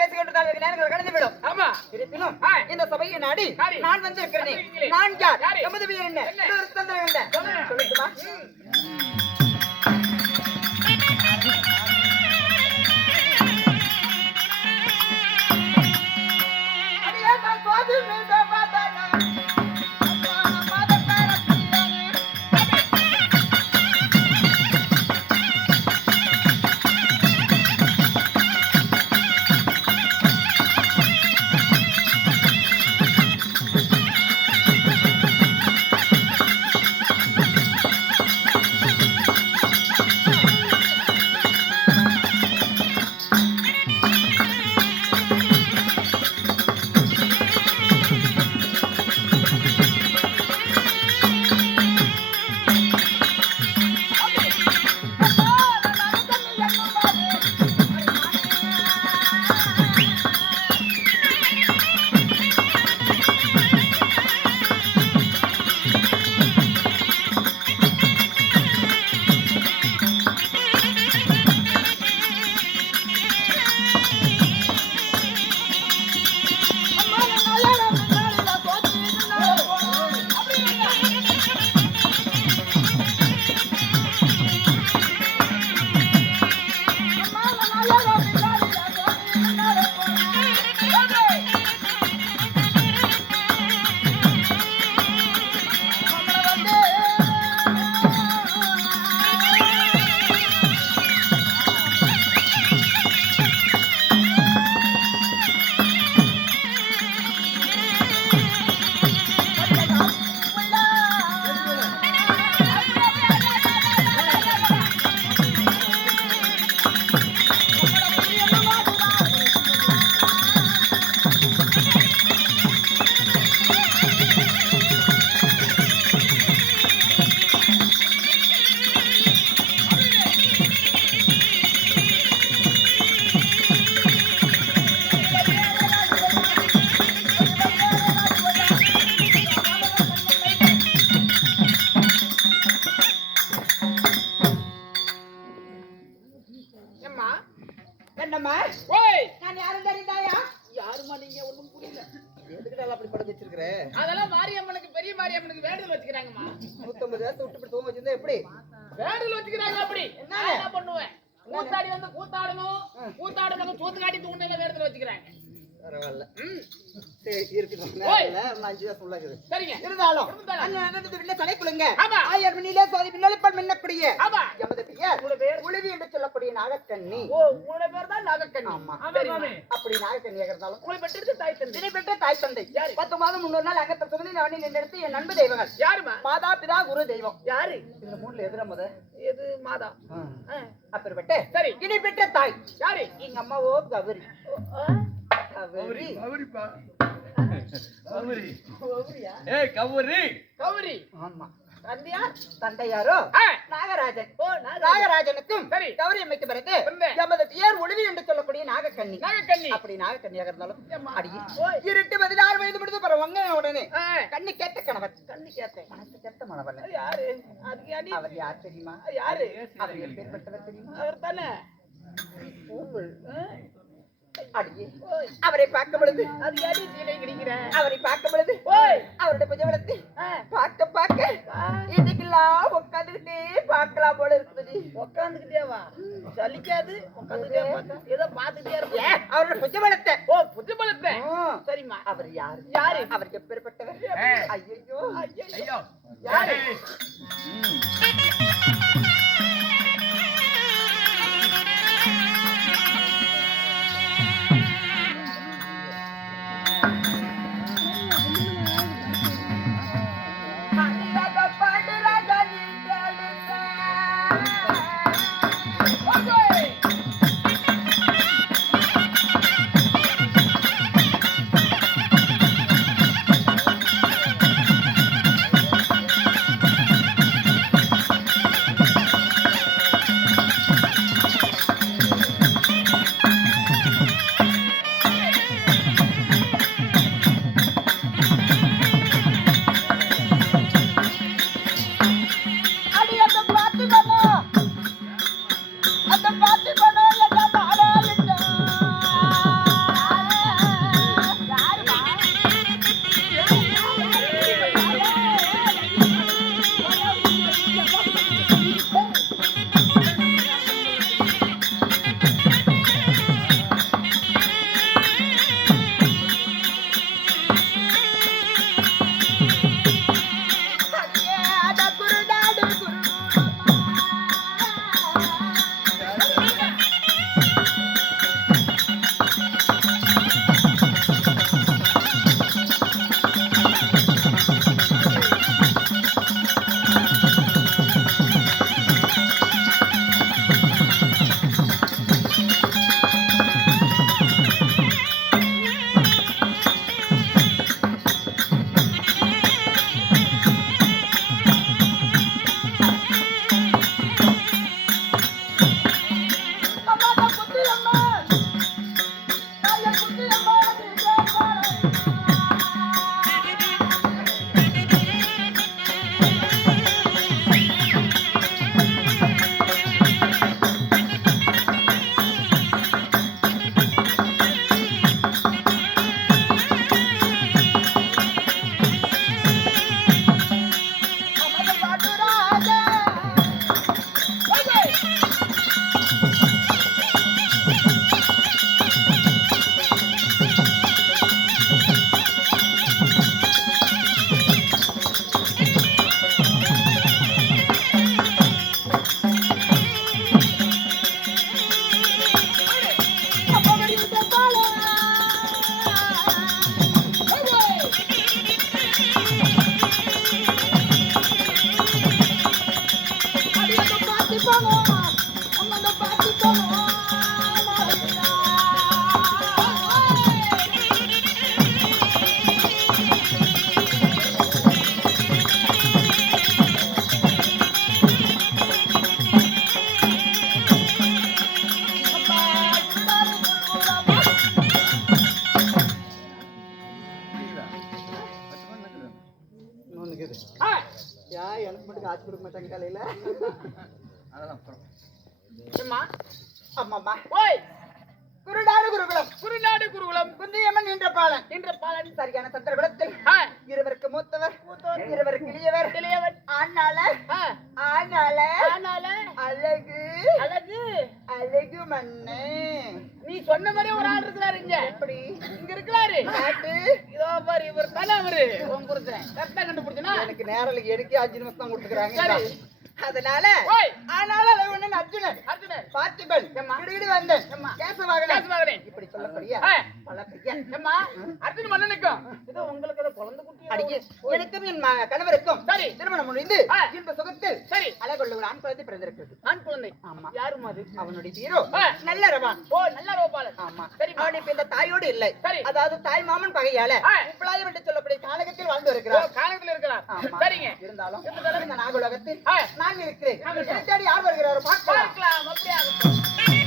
பேசிக்கொண்டிருந்தால் நேரங்கள் கடந்து விடும். ஆமா. இருப்பினும் இந்த சபையை நாடி நான் வந்திருக்கிறேன். நான் யார்? எமது பேர் என்ன? சொல்லட்டுமா? என்னம்மா? ஓய், நான் யாரும் தெரிந்தாயா? யாருமா நீங்க? ஒண்ணும் புரியல. எதுக்குடா அப்படி படுத்து வச்சிருக்கிற? அதெல்லாம் மாரியம்மனுக்கு, பெரிய மாரியம்மனுக்கு வேண்டுதல் வச்சுக்கிறாங்கம்மா. 150 வருஷம் விட்டு தூங்க வச்சிருந்தா எப்படி? வேண்டுதல் வச்சுக்கிறாங்க. அப்படி நான் என்ன பண்ணுவேன்? கூத்தாடி வந்து கூத்தாடணும், கூத்தாடணும், சூத்து காட்டி தூண்டில வேண்டுதல் வச்சுக்கிறாங்க. பரவாயில்ல. சரி இருக்கட்டும். நான் 5 வருஷம் உள்ளாகுது. சரிங்க. இருந்தாலும் அண்ணன் வில்ல தலைக்குளுங்க. ஆமா. ஆயர் மணியிலே சோதி பின்னலிப்பல் மின்னக்கூடிய. ஆமா. எமது பெயர் உங்க பேர் உழுவி என்று சொல்லக்கூடிய நாகக்கண்ணி. ஓ, உங்க பேர் தான் நாகக்கண்ணி. ஆமா. சரிங்க. அப்படி நாகக்கண்ணியாக இருந்தாலும் உங்களை பெற்றது தாய் தந்தை. இதை பெற்ற தாய் தந்தை. 10 மாதம் 300 நாள் அங்கத்தை சுமந்து நான் நின்றெடுத்து என் நண்பு தெய்வங்கள். யாருமா? மாதா பிதா குரு தெய்வம். யாரு? இந்த மூணுல எதிர முத எது? மாதா. அப்பேற்பட்ட சரி. இதை பெற்ற தாய் யாரு? எங்க அம்மாவோ கௌரி. கௌரி. கௌரிப்பா. கௌரி. கௌரியா? ஏய் கௌரி. கௌரி. ஆமா. தந்தையார்? தந்தையாரோ நாகராஜன். ஓ, நாகராஜனுக்கும் சரி. கௌரி அம்மைக்கு பிறகு பிறந்த எமது பெயர் ஒளிவி என்று சொல்லக்கூடிய நாகக்கண்ணி. நாகக்கண்ணி. அப்படி நாகக்கண்ணியாக இருந்தாலும் அடி ஓய். 16 வயது முடிந்து பிறவங்க உடனே கண்ணி கேட்ட கணவன். கண்ணி கேட்ட மனசு கேட்ட மணவன். யாரு? அதுக்கு அடி. அவர் யார் தெரியுமா? யாரு? அவர் எப்பேற்பட்டவர் தெரியுமா? அவர் தானே அடியே அவரை பார்க்கும் பொழுது அது அடி சீலை கிடைக்கிறேன். அவரை பார்க்கும் பொழுது ஓய், அவருடைய புஜவலத்தை பார்க்க இன்னைக்கெல்லாம் உட்காந்துக்கிட்டே பார்க்கலாம் போல இருக்குது. உட்காந்துக்கிட்டே வா, சலிக்காது. உட்காந்துட்டே ஏதோ பாத்துட்டே இருப்பேன். அவருடைய புஜவலத்தை. ஓ, புதுபலத்தை. சரிம்மா. அவர் யாரு? யாரு? அவருக்கு எப்பேற்பட்டவர்? ஐயோ ஐயோ. யாரு? காசு கொடுக்க மாட்டாங்க காலையில. அதெல்லாம் அப்புறம். ஏம்மா ஆமாம்மா. ஓய் குருநாடு குருகுலம் குருநாடு குருகுலம் குந்தியம்மன் என்ற பாலன் என்ற பாலன் சரியான சந்திரகுலத்தில் ஆ, இருவருக்கு மூத்தவர் இருவருக்கு இளையவர் இளையவன் ஆனால ஆ, ஆனால ஆனால அழகு அழகு அழகு மண்ணு நீ சொன்ன மாதிரி ஒரு ஆள் இருக்கிறாரு இங்க எப்படி இங்க இருக்கிறாரு காட்டு இதோ பாரு இவர் தானே அவரு உன் புருஷன் கரெக்டா கண்டுபிடிச்சனா எனக்கு நேரில் எடுக்க 5 நிமிஷம் தான் கொடுத்துக்கிறாங்க சரி. அதனால ஓய் ஆனால அழகு அர்ஜுனன் அர்ஜுனன் பார்த்திபன் கிடுகிடு வந்தன் கேசவாகனன் கேசவாகனன். இப்படி சொல்லக்கூடிய ஆ. பல பெயர். ஏம்மா அர்ஜுன் மன்னனுக்கும் இதோ உங்களுக்கு ஏதோ குழந்தை குட்டி அடியே எனக்கும் என் கணவருக்கும் சரி. திருமணம் முடிந்து ஆ. இந்த சுகத்தில் சரி அழகுள்ள ஒரு ஆண் குழந்தை பிறந்திருக்கிறது. ஆண் குழந்தை ஆமா. யாரும் அது அவனுடைய ஹீரோ ஆ. நல்ல ரவான். ஓ நல்ல ரோபாலன் ஆமா. சரி அவன் இப்ப இந்த தாயோடு இல்லை. சரி. அதாவது தாய் மாமன் பகையால ஆ. உப்பலாயம் என்று சொல்லக்கூடிய காலகத்தில் வாழ்ந்து ஓ வருகிறார். காலத்துல இருக்கிறார் ஆமா. சரிங்க இருந்தாலும் இந்த நாகலோகத்தில் ஆ. நான் இருக்கிறேன். ஆகட்டும். என்னை தேடி யார் வருகிறாரோ பார்க்கலாம். பார்க்கலாம் அப்படியே ஆகட்டும்